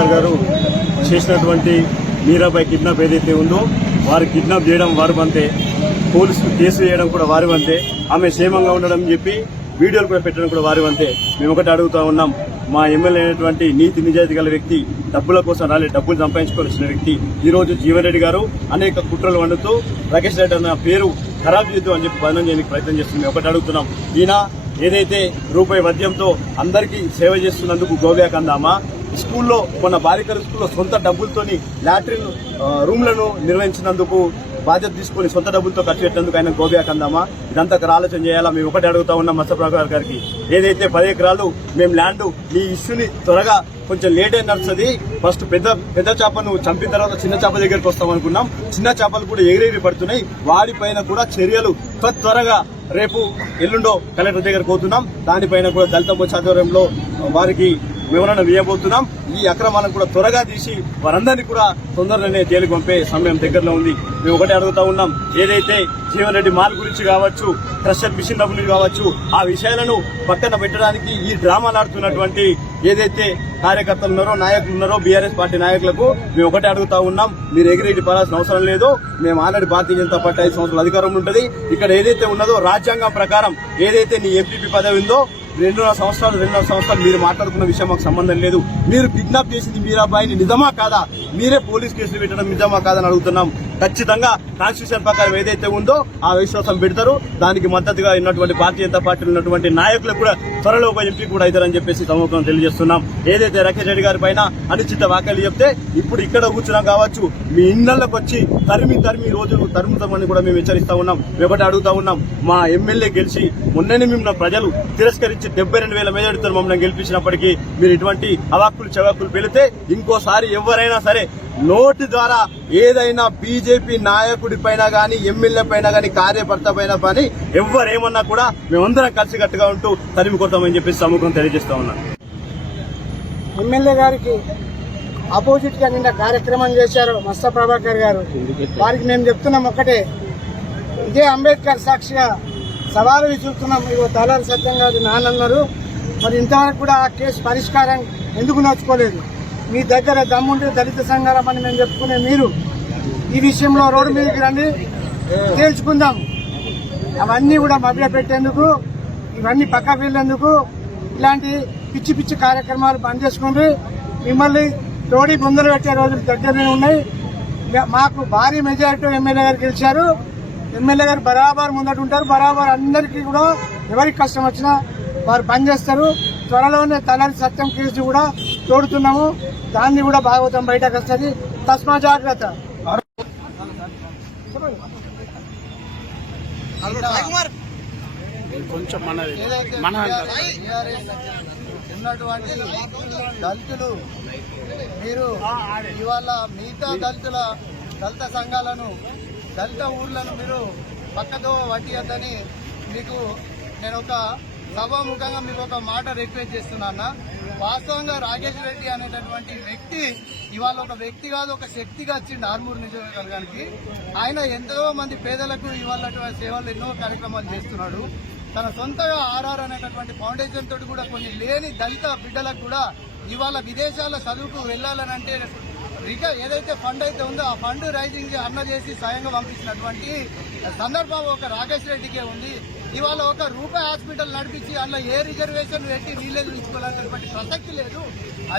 కేసీఆర్ గారు చేసినటువంటి మీరాబాయ్ కిడ్నాప్ ఏదైతే ఉందో వారు కిడ్నాప్ చేయడం వారి వంతే పోలీసులు కేసు చేయడం కూడా వారి వంతే ఆమె క్షేమంగా ఉండడం చెప్పి వీడియోలు కూడా పెట్టడం కూడా వారి వంతే మేము ఒకటి అడుగుతా ఉన్నాం. మా ఎమ్మెల్యే అయినటువంటి నీతి నిజాయితీ గల వ్యక్తి డబ్బుల కోసం రాలే డబ్బులు సంపాదించుకోవాల్సిన వ్యక్తి. ఈరోజు రోజు జీవన్ రెడ్డి గారు అనేక కుట్రలు వండుతూ రాకేష్ రెడ్డి అన్న పేరు ఖరాబ్ చేద్దాం అని చెప్పి బంధం చేయడానికి ప్రయత్నం చేస్తుంది. ఒకటి అడుగుతున్నాం. ఈయన ఏదైతే రూపాయి మద్యంతో అందరికీ సేవ చేస్తున్నందుకు గోవ్యాక్ అందామా? స్కూల్లో మన బాలికల స్కూల్లో సొంత డబ్బులతోని లాట్రిన్ రూమ్లను నిర్వహించినందుకు బాధ్యత తీసుకొని సొంత డబ్బులతో ఖర్చు పెట్టేందుకు ఆయన గోబ్యాక్ అందామా ఇదంతా ఆలోచన చేయాలా? మేము ఒకటి అడుగుతా ఉన్నాం మత్స్యప్రభాకర్ గారికి. ఏదైతే పది ఎకరాలు మేము ల్యాండ్ ఈ ఇష్యూని త్వరగా కొంచెం లేట్ అయిన నడుస్తుంది. ఫస్ట్ పెద్ద పెద్ద చేపను చంపిన తర్వాత చిన్న చేప దగ్గరికి వస్తాం అనుకున్నాం. చిన్న చేపలు కూడా ఎగిరెగిరి పడుతున్నాయి. వాడిపైన కూడా చర్యలు త్వరగా రేపు ఎల్లుండో కలెక్టర్ దగ్గరకు పోతున్నాం. దానిపైన కూడా దళిత మోర్చా ఆధ్వర్యంలో వారికి వివరణ వేయబోతున్నాం. ఈ అక్రమాలను కూడా త్వరగా తీసి వారందరినీ కూడా తొందరలోనే జైలుకు పంపే సమయం దగ్గరలో ఉంది. మేము ఒకటే అడుగుతా ఉన్నాం. ఏదైతే జీవన్ రెడ్డి మాల్ గురించి కావచ్చు క్రషర్ మిషన్ డబ్బులు కావచ్చు ఆ విషయాలను పక్కన పెట్టడానికి ఈ డ్రామాలు ఆడుతున్నటువంటి ఏదైతే కార్యకర్తలు ఉన్నారో నాయకులు ఉన్నారో బీఆర్ఎస్ పార్టీ నాయకులకు మేము ఒకటే అడుగుతా ఉన్నాం. మీరు ఎగిరెడ్డి పడాల్సిన అవసరం లేదు. మేము ఆల్రెడీ భారతీయ జనతా పార్టీ ఐదు సంవత్సరాల అధికారంలో ఉంటుంది. ఇక్కడ ఏదైతే ఉన్నదో రాజ్యాంగం ప్రకారం ఏదైతే నీ ఎంపీపీ పదవి ఉందో రెండున్నర సంవత్సరాలు రెండున్నర సంవత్సరాలు మీరు మాట్లాడుకున్న విషయం మాకు సంబంధం లేదు. మీరు కిడ్నాప్ చేసింది మీరు అబ్బాయిని నిజమా కాదా? మీరే పోలీస్ కేసులు పెట్టడం నిజమా కాదని అడుగుతున్నాం. ఖచ్చితంగా కాన్స్టిట్యూషన్ ప్రకారం ఏదైతే ఉందో ఆ విశ్వాసం పెడతారు. దానికి మద్దతుగా ఉన్నటువంటి భారతీయ జనతా పార్టీలో ఉన్నటువంటి నాయకులు కూడా త్వరలో ఒక ఎంపీ కూడా అవుతారని చెప్పేసి సమూహం తెలియజేస్తున్నాం. ఏదైతే రకేష్ రెడ్డి గారి పైన అనుచిత వ్యాఖ్యలు చెప్తే ఇప్పుడు ఇక్కడ కూర్చున్నాం కావచ్చు. మీ ఇళ్ళకు వచ్చి తరిమి తరిమి రోజులు తరుముతామని కూడా మేము హెచ్చరిస్తా ఉన్నాం. మేము అడుగుతా ఉన్నాం. మా ఎమ్మెల్యే గెలిచి మొన్ననే మిమ్మల్ని ప్రజలు తిరస్కరించి డెబ్బై రెండు వేల మెజార్టీతో మమ్మల్ని గెలిపించినప్పటికీ మీరు ఇటువంటి అవాక్కులు చవాకులు పెడితే ఇంకోసారి ఎవరైనా సరే నోటి ద్వారా ఏదైనా బీజేపీ నాయకుడి పైన కానీ ఎమ్మెల్యే పైన కానీ కార్యకర్త పైన కానీ ఎవరేమన్నా కూడా మేమందరం కలిసికట్టుగా ఉంటూ తరిమి కొడతామని చెప్పేసి సముఖం తెలియజేస్తా ఉన్నాం. ఎమ్మెల్యే గారికి ఆపోజిట్గా నిన్న కార్యక్రమం చేశారు మస్త ప్రభాకర్ గారు. వారికి మేము చెప్తున్నాం ఒక్కటే ఇదే అంబేద్కర్ సాక్షిగా సవాలు విసురుతున్నాం ఇగో తలారి సత్యం గారు నాన్నన్నారు. మరి ఇంతవరకు కూడా ఆ కేసు పరిష్కారం ఎందుకు నోచుకోలేదు మీ దగ్గర దమ్ముంటే దళిత అని మేము చెప్పుకునే మీరు ఈ విషయంలో రోడ్డు మీదకి రండి. తేల్చుకుందాం. అవన్నీ కూడా మభ్య పెట్టేందుకు ఇవన్నీ పక్క వెళ్ళేందుకు ఇలాంటి పిచ్చి పిచ్చి కార్యక్రమాలు బంద్ చేసుకుని మిమ్మల్ని తోడి ముందర పెట్టే రోజులు దగ్గరనే ఉన్నాయి. ఇక మాకు భారీ మెజారిటీ ఎమ్మెల్యే గారు గెలిచారు. ఎమ్మెల్యే గారు బరాబర్ ముందట ఉంటారు. బరాబర్ అందరికీ కూడా ఎవరికి కష్టం వచ్చినా వారు పనిచేస్తారు. చేస్తారు త్వరలోనే తలారి సత్యం కేసు కూడా తోడుతున్నాము. దాన్ని కూడా భాగవతం బయటకు వస్తుంది. తస్మా జాగ్రత్త. కొంచెం మన ఉన్నటువంటి దళితులు మీరు ఇవాళ మిగతా దళితుల దళిత సంఘాలను దళిత ఊర్లను మీరు పక్కదో వడ్డీయద్దని మీకు నేను ఒక సభాముఖంగా మీకు ఒక మాట రిక్వెస్ట్ చేస్తున్నా వాస్తవంగా రాకేష్ రెడ్డి అనేటటువంటి వ్యక్తి ఇవాళ ఒక వ్యక్తి కాదు ఒక శక్తిగా వచ్చింది ఆర్మూరు నియోజకవర్గానికి. ఆయన ఎంతో మంది పేదలకు ఇవాళ సేవలు ఎన్నో కార్యక్రమాలు చేస్తున్నాడు. తన సొంతగా ఆర్ఆర్ అనేటటువంటి ఫౌండేషన్ తోటి కూడా కొన్ని లేని దళిత బిడ్డలకు కూడా ఇవాళ విదేశాల చదువుకు వెళ్ళాలనంటే రిక ఏదైతే ఫండ్ అయితే ఉందో ఆ ఫండ్ రైజింగ్ అన్న చేసి స్వయంగా పంపించినటువంటి సందర్భం ఒక రాకేష్ రెడ్డికే ఉంది. ఇవాళ ఒక రూపాయి హాస్పిటల్ నడిపించి అందులో ఏ రిజర్వేషన్ పెట్టి నీళ్ళే తీసుకోవాలనేటువంటి ప్రసక్తి లేదు.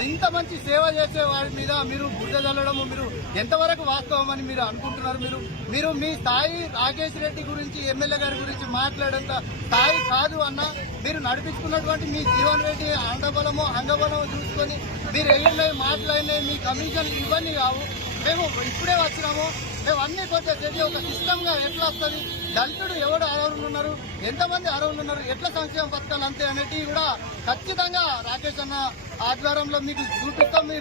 ఇంత మంచి సేవ చేసే వారి మీద మీరు బుద్ధ చల్లడము మీరు ఎంతవరకు వాస్తవం అని మీరు అనుకుంటున్నారు మీరు? మీరు మీ స్థాయి రాకేష్ రెడ్డి గురించి ఎమ్మెల్యే గారి గురించి మాట్లాడేంత స్థాయి కాదు అన్న మీరు నడిపించుకున్నటువంటి మీ జీవన్ రెడ్డి అండబలము అంగబలము చూసుకొని మీరు వెళ్ళినవి మాట్లాడినవి మీ కమిషన్ ఇవన్నీ కావు. మేము ఇప్పుడే వచ్చినాము. మేము అన్ని కొంచెం తెలియ ఒక సిస్టమ్గా ఎట్లా వస్తుంది? దళితుడు ఎవడు అర్హులు ఉన్నారు? ఎంతమంది అర్హులు ఉన్నారు? ఎట్లా సంక్షేమ పథకాలు అంతే అనేటివి కూడా ఖచ్చితంగా రాకేష్ అన్న ఆధ్వర్యంలో మీకు చూపిస్తాం. మీ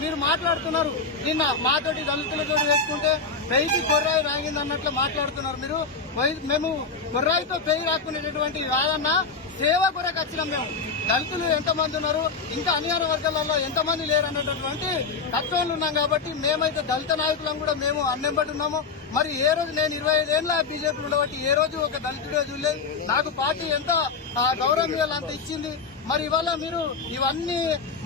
మీరు మాట్లాడుతున్నారు. నిన్న మాతోటి దళితులతో పెట్టుకుంటే పెయికి కొర్రాయి రాగింది అన్నట్లు మాట్లాడుతున్నారు మీరు. మేము కొర్రాయితో పెయి రాకునేటటువంటి కాదన్న సేవ కొరకు వచ్చినాం మేము. దళితులు ఎంతమంది ఉన్నారు? ఇంకా అనియార వర్గాలలో ఎంతమంది లేరు అన్నటువంటి తత్వంలో ఉన్నాం కాబట్టి మేమైతే దళిత నాయకులం కూడా మేము అన్నెంబడి ఉన్నాము. మరి ఏ రోజు నేను ఇరవై ఐదేళ్ళ బీజేపీ ఉండబట్టి ఏ రోజు ఒక దళితుడే చూడలేదు. నాకు పార్టీ ఎంత గౌరవం ఇవ్వాలి అంత ఇచ్చింది. మరి ఇవాళ మీరు ఇవన్నీ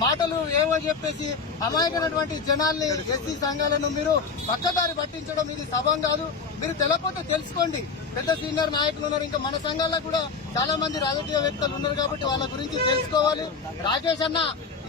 మాటలు ఏవో చెప్పేసి అమాయకమైనటువంటి జనాల్ని ఎస్సీ సంఘాలను మీరు పక్కదారి పట్టించడం ఇది సభం కాదు. మీరు తెలకపోతే తెలుసుకోండి. పెద్ద సీనియర్ నాయకులు ఉన్నారు. ఇంకా మన సంఘాల్లో కూడా చాలా మంది రాజకీయ వ్యక్తులు ఉన్నారు కాబట్టి వాళ్ళ గురించి తెలుసుకోవాలి. రాకేష్ అన్న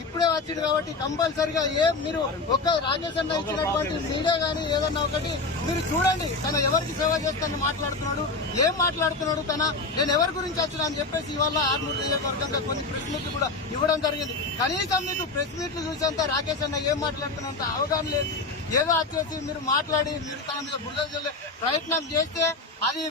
ఇప్పుడే వచ్చింది కాబట్టి కంపల్సరిగా ఏ మీరు ఒక్క రాజేష్ అన్న ఇచ్చినటువంటి మీడియా కానీ ఏదన్నా ఒకటి మీరు చూడండి. తన ఎవరికి సేవ చేస్తానని మాట్లాడుతున్నాడు ఏం మాట్లాడుతున్నాడు తన నేను ఎవరి గురించి వచ్చినా అని చెప్పేసి ఇవాళ ఆర్మూరు నియోజకవర్గంగా కొన్ని ప్రెస్ మీట్లు కూడా ఇవ్వడం జరిగింది. కనీసం మీకు ప్రెస్ మీట్లు చూసేంత రాకేష్ అన్న ఏం మాట్లాడుతున్నంత అవగాహన లేదు. ఏదో వచ్చేసి మీరు మాట్లాడి మీరు తన మీద బుల్లలు చల్లే ప్రయత్నం చేస్తే అది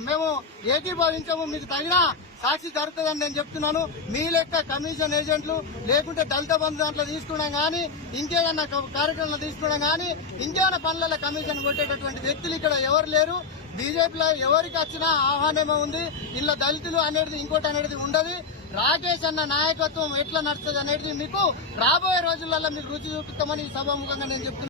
మేము ఏకీభవించము. మీకు తగిన సాక్షి జరుగుతుందని నేను చెప్తున్నాను. మీ లెక్క కమిషన్ ఏజెంట్లు లేకుంటే దళిత బంధు దాంట్లో తీసుకున్నాం కానీ ఇంకేదన్నా కార్యక్రమంలో తీసుకున్నాం కానీ ఇంకేమైనా పనులలో కమిషన్ కొట్టేటటువంటి వ్యక్తులు ఇక్కడ ఎవరు లేరు. బీజేపీలో ఎవరికి వచ్చినా ఆహ్వానమే ఉంది. ఇందులో దళితులు అనేది ఇంకోటి అనేది ఉండదు. రాకేష్ అన్న నాయకత్వం ఎట్లా నడుస్తుంది అనేది మీకు రాబోయే రోజులలో మీకు రుచి చూపిస్తామని సభాముఖంగా నేను చెప్తున్నాను.